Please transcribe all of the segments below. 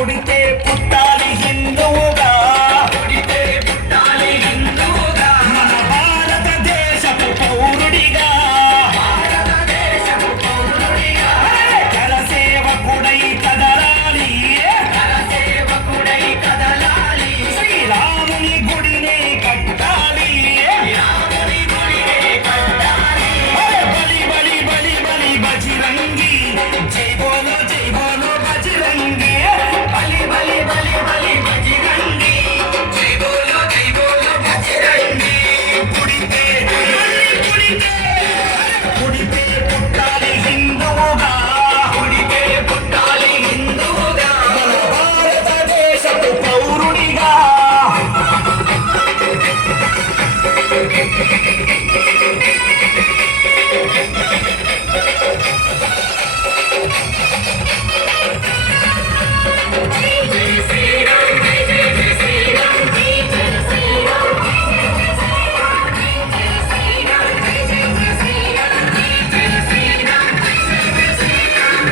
పుడితే పుట్టాలి హిందువుగా, పుడితే పుట్టాలి హిందువుగా, మన భారతదేశపు పౌరుడిగా, భారతదేశపు పౌరుడిగా, కరసేవకుడై కదలాలి, కరసేవకుడై కదలాలి, శ్రీరాముని గుడిని కట్టాలి, రాముని గుడిని కట్టాలి. బలి బలి బలి బలి బజరంగి, జై బోలో బజరంగి, బలి బలి బలి బలి బజరంగి, జై బోలో బజరంగి. పుడితే పుడితే పుడితే పుట్టాలి హిందువుగా, పుడితే పుట్టాలి హిందువుగా, మన భారతదేశపు పౌరుడిగా.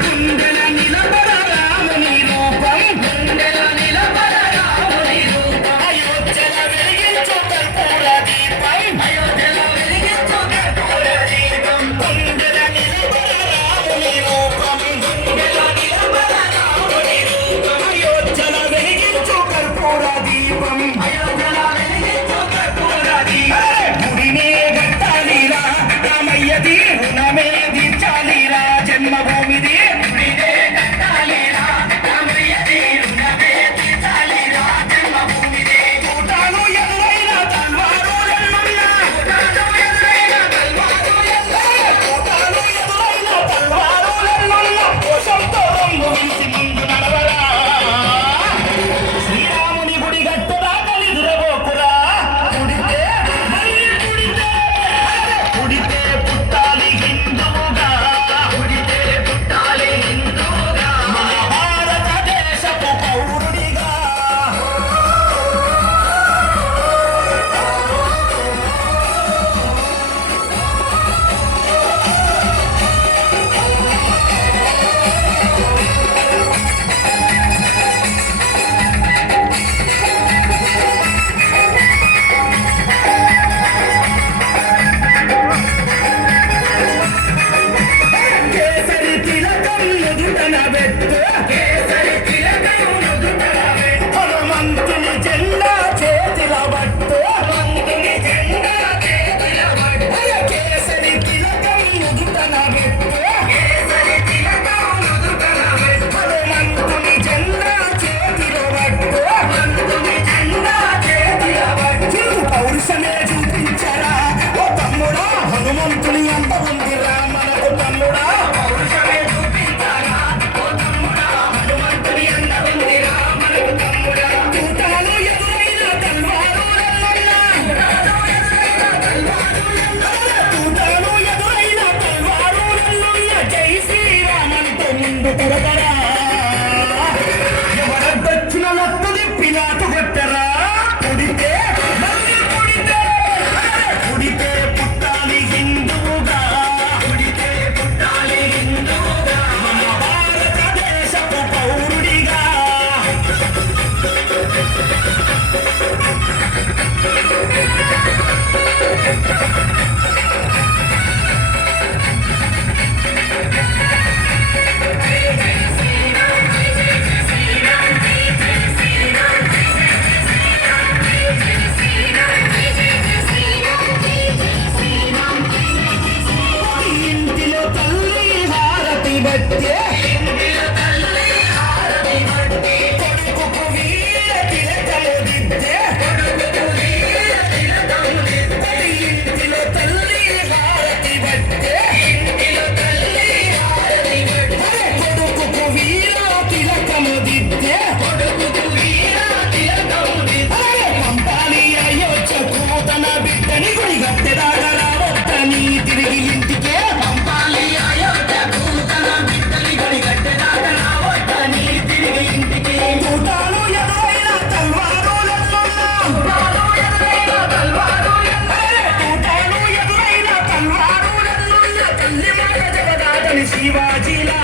గుండెల నిలబడ రాముని రూపం, గుండెల నిలబడ రాముని రూపం, అయోధ్యల వెలిగించు కర్పూర దీపం, అయోధ్యల వెలిగించు కర్పూర దీపం. గుండెల నిలబడ రాముని రూపం, గుండెల నిలబడ రాముని రూపం, అయోధ్యల వెలిగించు కర్పూర దీపం, అయోధ్యల వెలిగించు కర్పూర దీపం. గుడినే కట్టాలిరా రామయ్యది, రుణమే తీర్చాలిరా జన్మభూమిది, గుడినే కట్టాలిరా రామయ్యది, రుణమే తీర్చాలిరా జన్మభూమిది. చూటాను ఎదురైన తల్వారు ఎల్లున్నా, చూటాను ఎదురైన తల్వారు ఎల్లున్నా, చూటాను ఎదురైన తల్వారు ఎల్లున్నా, కోశంతో రంగు విడిచి ముందు నడవరా, శ్రీరాముని గుడి గట్టదా కలిదురబోకురా. పుడితే మళ్ళీ పుడితే పుడితే పుట్టాలి హిందువుగా, పుడితే పుట్టాలి హిందువుగా, మన భారతదేశపు పౌరుడిగా. కేసరి తిలకం నుదుటన పెట్టు, కేసరి తిలకం నుదుటన పెట్టు, హనుమంతుని జెండా చేతిల పట్టు, హనుమంతుని జెండా చేతిల పట్టు. కేసరి తిలకం నుదుటన పెట్టు, కేసరి తిలకం నుదుటన పెట్టు, హనుమంతుని జెండా చేతిల పట్టు, హనుమంతుని జెండా చేతిల పట్టు. పౌరుషమే చూపించరా ఓ తమ్ముడా, హనుమంతుని అంత ఉందిరా మనకు తమ్ముడా, పౌరుషమే చూపించరా ఓ తమ్ముడా, హనుమంతుని అంత ఉందిరా మనకు తమ్ముడా. చూటాలు ఎదురైన తల్వారు ఎల్లున్నా, చూటాలు ఎదురైన తల్వారు ఎల్లున్నా, చూటాలు ఎదురైన తల్వారు ఎల్లున్నా, జై శ్రీరామంటూ ముందు తిరగరా, ఎవరొద్దొచ్చిన లత్తు తిప్పి నాటు కొట్టరా. పుడితే మళ్ళీ పుడితే పుడితే పుట్టాలి హిందువుగా, పుడితే పుట్టాలి హిందువుగా, మన భారతదేశపు పౌరుడిగా. ఇంటిలో తల్లి హారతి బట్టే, ఇంటిలో తల్లి హారతి బట్టే, కొడుకుకు వీర తిలకము దిద్దే, కొడుకుకు వీర తిలకము దిద్దే. ఇంటిలో తల్లి హారతి బట్టే, ఇంటిలో తల్లి హారతి బట్టే, కొడుకుకు వీర తిలకము దిద్దే, కొడుకుకు వీర తిలకము దిద్దే. పంపాలి అయోధ్యకు తన బిడ్డని గుడి గట్టెదాకా రావద్దని తిరిగి ఇంటికే, పంపాలి అయోధ్యకు తన బిడ్డని గుడి గట్టెదాకా రావద్దని తిరిగి ఇంటికి. చూటాలు ఎదురైన తల్వారు ఎల్లున్నా, చూటాలు ఎదురైన తల్వారు ఎల్లున్నా, చూటాలు ఎదురైన తల్వారు ఎల్లున్నా, తల్లి మాట జగదాటని శివాజీలా.